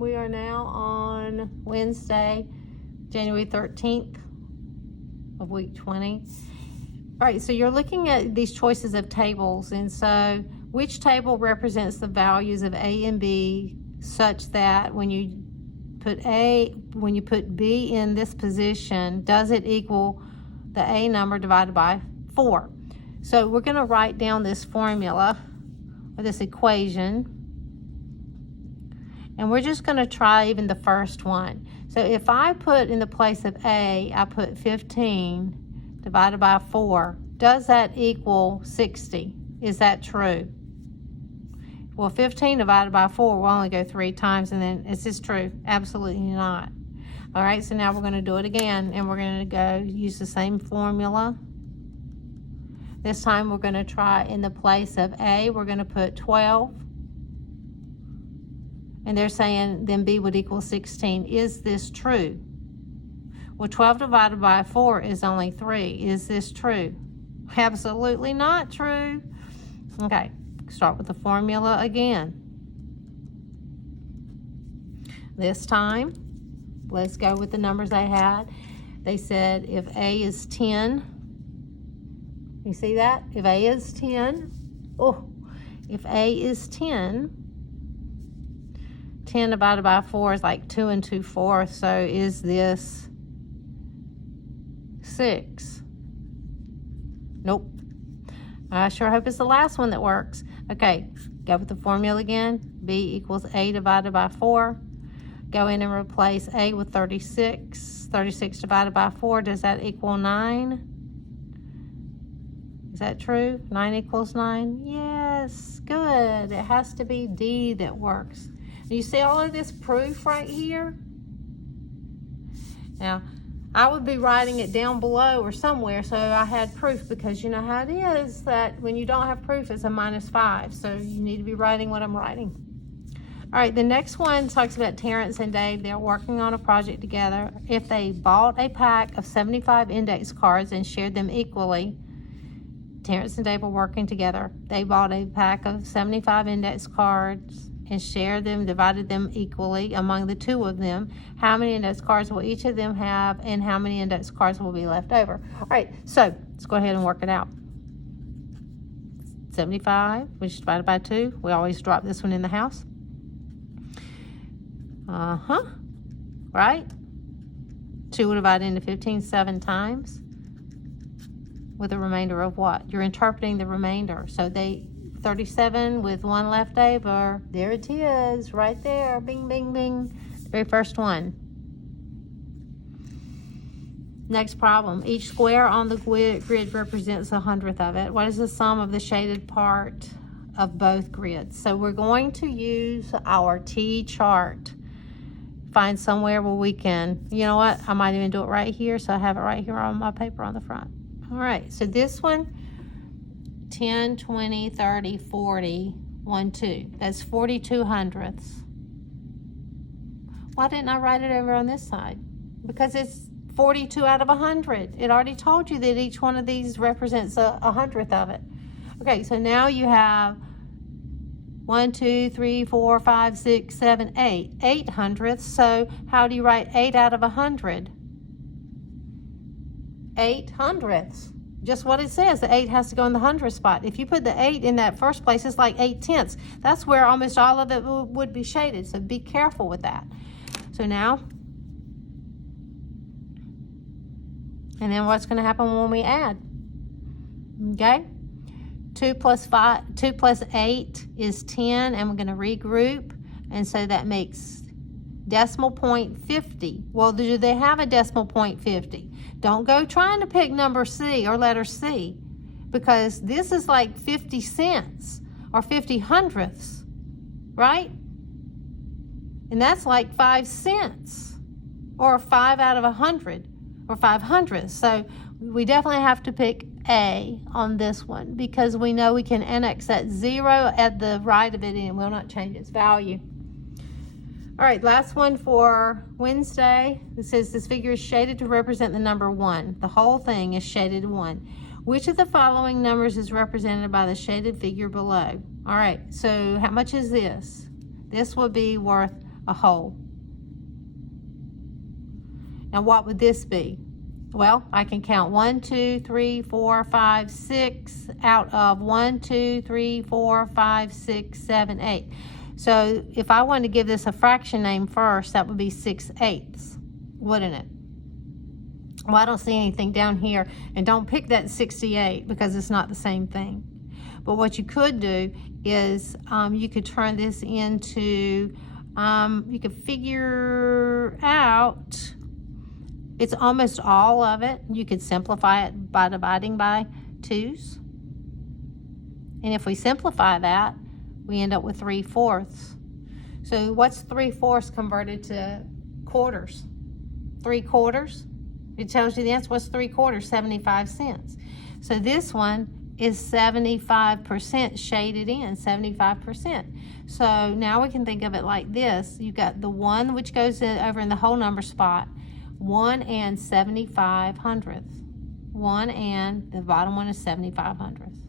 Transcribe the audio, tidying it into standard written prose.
We are now on Wednesday, January 13th of week 20. All right, so you're looking at these choices of tables, and so which table represents the values of A and B such that when you put B in this position, does it equal the A number divided by 4? So we're going to write down this formula or this equation, and we're just going to try even the first one. So if I put in the place of A, I put 15 divided by 4, does that equal 60? Is that true? Well, 15 divided by 4 will only go 3 times, and then is this true? Absolutely not. All right, so now we're going to do it again, and we're going to go use the same formula. This time we're going to try in the place of A, we're going to put 12. And they're saying then B would equal 16. Is this true? Well, 12 divided by 4 is only 3. Is this true? Absolutely not true. Okay, start with the formula again. This time, let's go with the numbers they had. They said if A is 10, you see that? If A is 10, if A is 10, 10 divided by 4 is like 2 2/4. So is this 6? Nope. I sure hope it's the last one that works. Okay, go with the formula again. B equals A divided by 4. Go in and replace A with 36. 36 divided by 4, does that equal 9? Is that true? 9 equals 9? Yes, good. It has to be D that works. You see all of this proof right here? Now, I would be writing it down below or somewhere so I had proof, because you know how it is that when you don't have proof, it's a -5. So you need to be writing what I'm writing. All right, the next one talks about Terrence and Dave. They're working on a project together. If they bought a pack of 75 index cards and shared them equally, Terrence and Dave were working together. They bought a pack of 75 index cards and shared them, divided them equally among the two of them. How many index cards will each of them have, and how many index cards will be left over? All right, so let's go ahead and work it out. 75, which is divided by 2. We always drop this one in the house. Right? 2 will divide into 15 7 times with a remainder of what? You're interpreting the remainder. So 37 with 1 left over. There it is, right there. Bing, bing, bing. The very first one. Next problem. Each square on the grid represents 100th of it. What is the sum of the shaded part of both grids? So we're going to use our T chart. Find somewhere where we can, you know what? I might even do it right here. So I have it right here on my paper on the front. All right, so this one, 10, 20, 30, 40, 1, 2. That's 42 hundredths. Why didn't I write it over on this side? Because it's 42 out of 100. It already told you that each one of these represents a 100th of it. Okay, so now you have 1, 2, 3, 4, 5, 6, 7, 8. 8 hundredths. So how do you write 8 out of 100? 8 hundredths. Just what it says. The 8 has to go in the 100th spot. If you put the 8 in that first place, it's like 8 tenths. That's where almost all of it would be shaded. So be careful with that. So now, and then what's going to happen when we add? Okay. 2 plus 8 is 10, and we're going to regroup. And so that makes decimal point 50. Well, do they have a decimal point 50? Don't go trying to pick number C or letter C, because this is like 50 cents or 50 hundredths, right? And that's like 5 cents or 5 out of 100 or 5 hundredths. So we definitely have to pick A on this one, because we know we can annex that 0 at the right of it and it will not change its value. All right, last one for Wednesday. It says this figure is shaded to represent the number 1. The whole thing is shaded 1. Which of the following numbers is represented by the shaded figure below? All right, so how much is this? This would be worth a whole. Now what would this be? Well, I can count 1, 2, 3, 4, 5, 6 out of 1, 2, 3, 4, 5, 6, 7, 8. So if I wanted to give this a fraction name first, that would be 6/8, wouldn't it? Well, I don't see anything down here, and don't pick that 68 because it's not the same thing. But what you could do is you could turn this into, you could figure out, it's almost all of it. You could simplify it by dividing by 2's. And if we simplify that, we end up with 3/4. So what's 3/4 converted to quarters? 3/4. It tells you the answer. What's 3/4? 75 cents. So this one is 75% shaded in, 75%. So now we can think of it like this. You've got the 1 which goes over in the whole number spot, 1 and 75 hundredths. 1 and the bottom one is 75 hundredths.